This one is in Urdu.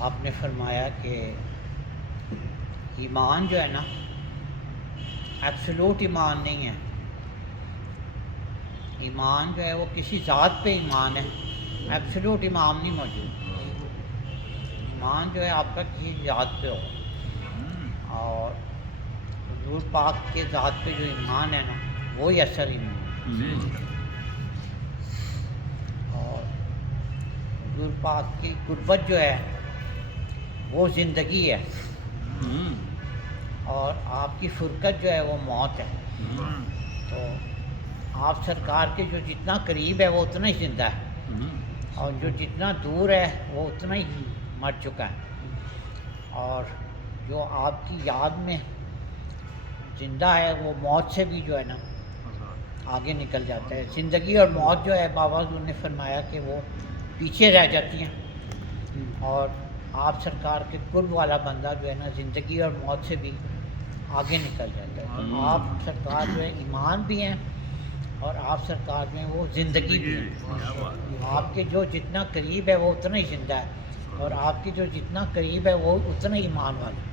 آپ نے فرمایا کہ ایمان جو ہے نا ایبسولوٹ ایمان نہیں ہے. ایمان جو ہے وہ کسی ذات پہ ایمان ہے، ایبسولوٹ ایمان نہیں موجود. ایمان جو ہے آپ کا کسی ذات پہ ہو، اور حضور پاک کے ذات پہ جو ایمان ہے نا وہی اصل ایمان ہے. اور حضور پاک کی قربت جو ہے وہ زندگی ہے، اور آپ کی فرقت جو ہے وہ موت ہے. تو آپ سرکار کے جو جتنا قریب ہے وہ اتنا ہی زندہ ہے، اور جو جتنا دور ہے وہ اتنا ہی مر چکا ہے. اور جو آپ کی یاد میں زندہ ہے وہ موت سے بھی جو ہے نا آگے نکل جاتا ہے. زندگی اور موت جو ہے بابا حضور نے فرمایا کہ وہ پیچھے رہ جاتی ہیں، اور آپ سرکار کے قرب والا بندہ جو ہے نا زندگی اور موت سے بھی آگے نکل جاتا ہے. تو آپ سرکار جو ہے ایمان بھی ہیں، اور آپ سرکار جو ہیں وہ زندگی بھی ہیں. آپ کے جو جتنا قریب ہے وہ اتنا ہی زندہ ہے، اور آپ کے جو جتنا قریب ہے وہ اتنا ہی ایمان والا ہے.